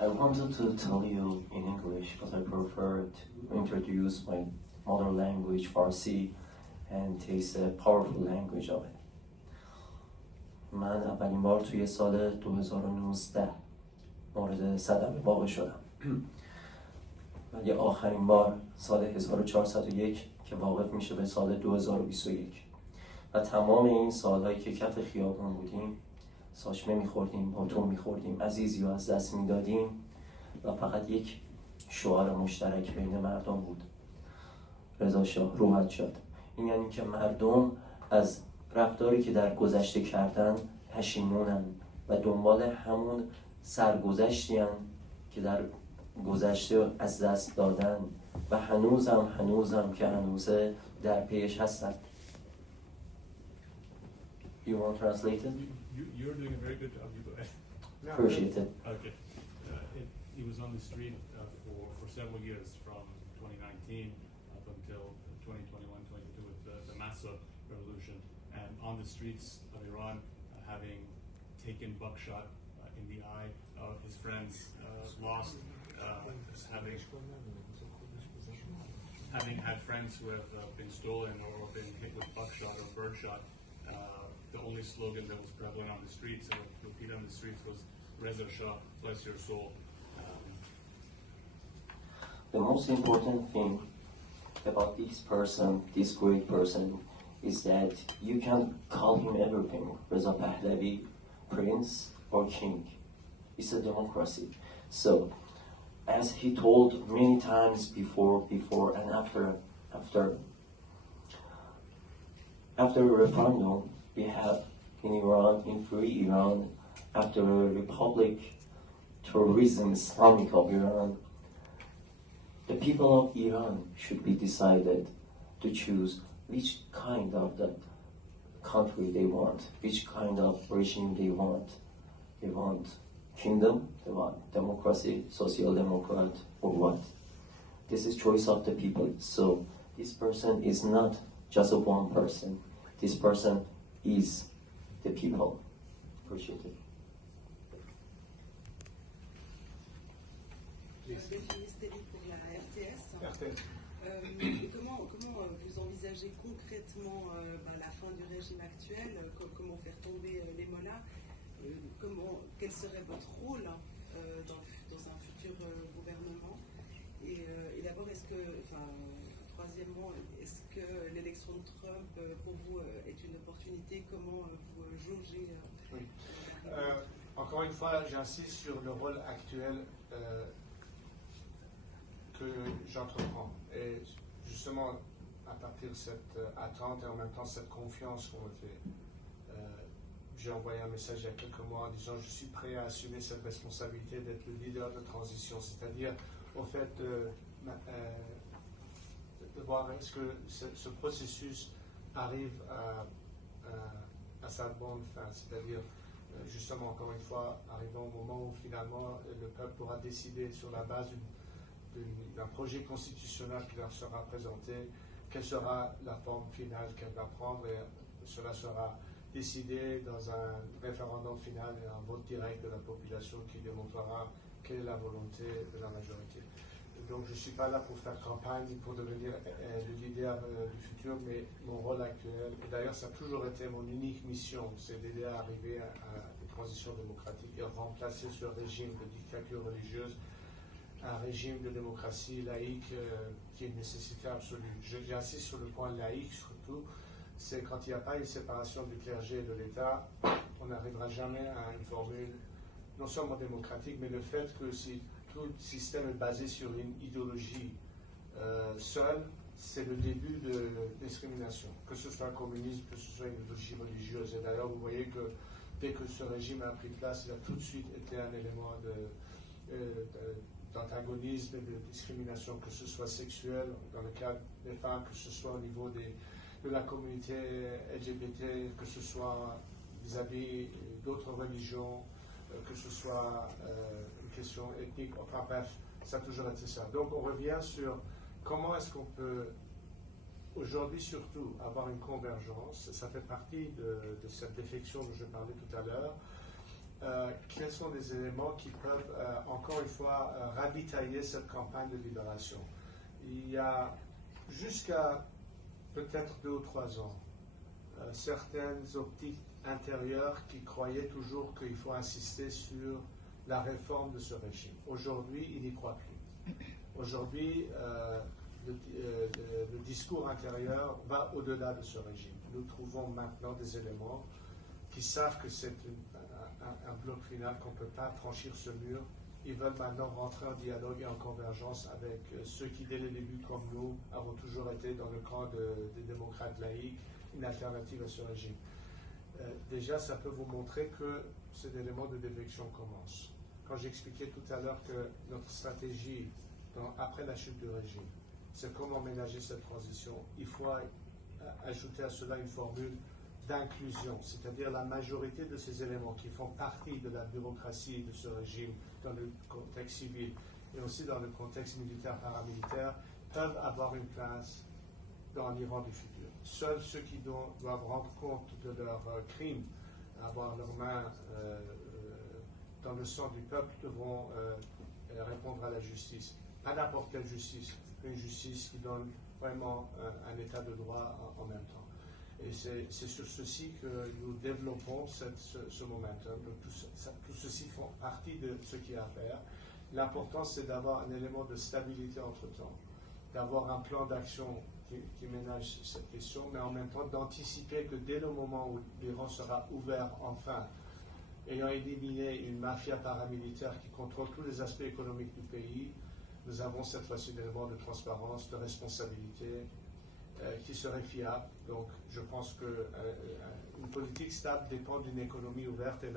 I wanted to tell you in English because I prefer to introduce my mother language, Farsi, and it's a powerful language of it. من اولین بار توی سال 2019 مورد صدمه واقع شدم. ولی آخرین بار سال 1401 که واقف میشه به سال 2021 و تمام این سالهایی که کف خیابون بودیم ساچمه میخوردیم، باتون میخوردیم، عزیزی رو از دست میدادیم و فقط یک شعار مشترک بین مردم بود: رضا شاه روحت شاد. این یعنی که مردم از رفتاری که در گذشته کردن پشیمونن و دنبال همون سرگذشتی هن که در گذشته از دست دادن و هنوزم که هنوزه در پیش هستن. You want to translate it? You're doing a very good job. You go ahead. Appreciate it. Okay. He was on the street for several years from 2019 up until 2021-22 with the Massa revolution, and on the streets of Iran, having taken buckshot in the eye of his friends, lost, having had friends who have been stolen or been hit with buckshot or birdshot. The only slogan that was prevalent on the streets and repeated on the streets was Reza Shah, bless your soul. The most important thing about this great person, is that you can call him everything: Reza Pahlavi, Prince, or King. It's a democracy. So, as he told many times before and after a referendum we have in Iran, in free Iran, after a republic, terrorism, Islamic of Iran, the people of Iran should be decided to choose which kind of the country they want, which kind of regime they want. They want kingdom, they want democracy, social democrat, or what? This is choice of the people. So this person is not just a one person. This person is the people. Appreciate it. Pour la RTS. Comment vous envisagez concrètement la fin du régime actuel, comment faire tomber les mollahs, quel serait votre rôle dans un futur gouvernement, et d'abord, troisièmement, est-ce que l'élection de Trump pour vous est une opportunité? Comment vous jaugez Oui. Encore une fois, j'insiste sur le rôle actuel que j'entreprends. Et justement, à partir de cette attente et en même temps cette confiance qu'on me fait, j'ai envoyé un message il y a quelques mois en disant: je suis prêt à assumer cette responsabilité d'être le leader de transition, c'est-à-dire au fait de voir est-ce que ce processus arrive à sa bonne fin, c'est-à-dire justement, encore une fois, arrivant au moment où finalement le peuple pourra décider sur la base d'un projet constitutionnel qui leur sera présenté, quelle sera la forme finale qu'elle va prendre, et cela sera décidé dans un référendum final et un vote direct de la population qui démontrera quelle est la volonté de la majorité. Donc je ne suis pas là pour faire campagne, pour devenir le leader du futur, mais mon rôle actuel, et d'ailleurs ça a toujours été mon unique mission, c'est d'aider à arriver à une transition démocratique et remplacer ce régime de dictature religieuse, un régime de démocratie laïque qui est une nécessité absolue. J'insiste sur le point laïque surtout, c'est quand il n'y a pas une séparation du clergé et de l'État, on n'arrivera jamais à une formule non seulement démocratique, mais le fait que si tout le système est basé sur une idéologie seule, c'est le début de discrimination, que ce soit un communisme, que ce soit une idéologie religieuse. Et d'ailleurs, vous voyez que dès que ce régime a pris place, il a tout de suite été un élément d'antagonisme et de discrimination, que ce soit sexuelle, dans le cas des femmes, que ce soit au niveau de la communauté LGBT, que ce soit vis-à-vis d'autres religions, que ce soit une question ethnique, enfin bref, ça a toujours été ça. Donc on revient sur comment est-ce qu'on peut, aujourd'hui surtout, avoir une convergence. Ça fait partie de cette défection dont je parlais tout à l'heure. quels sont les éléments qui peuvent, encore une fois, ravitailler cette campagne de libération. Il y a jusqu'à peut-être 2 ou 3 ans, certaines optiques intérieures qui croyaient toujours qu'il faut insister sur la réforme de ce régime. Aujourd'hui, ils n'y croient plus. Aujourd'hui, le discours intérieur va au-delà de ce régime. Nous trouvons maintenant des éléments qui savent que c'est un bloc final, qu'on ne peut pas franchir ce mur. Ils veulent maintenant rentrer en dialogue et en convergence avec ceux qui, dès le début, comme nous, avons toujours été dans le camp des démocrates laïcs, une alternative à ce régime. Déjà, ça peut vous montrer que cet élément de défection commence. Quand j'expliquais tout à l'heure que notre stratégie, après la chute du régime, c'est comment ménager cette transition, il faut ajouter à cela une formule d'inclusion, c'est-à-dire la majorité de ces éléments qui font partie de la bureaucratie de ce régime dans le contexte civil et aussi dans le contexte militaire paramilitaire peuvent avoir une place dans l'Iran du futur. Seuls ceux qui doivent rendre compte de leurs crimes, avoir leurs mains dans le sang du peuple, devront répondre à la justice. Pas n'importe quelle justice, une justice qui donne vraiment un état de droit en même temps. Et c'est sur ceci que nous développons ce momentum. Donc tout ceci font partie de ce qu'il y a à faire. L'important, c'est d'avoir un élément de stabilité entre-temps, d'avoir un plan d'action qui ménage cette question, mais en même temps d'anticiper que dès le moment où l'Iran sera ouvert enfin, ayant éliminé une mafia paramilitaire qui contrôle tous les aspects économiques du pays, nous avons cette fois-ci des éléments de transparence, de responsabilité, qui serait fiable. Donc, je pense qu'une politique stable dépend d'une économie ouverte et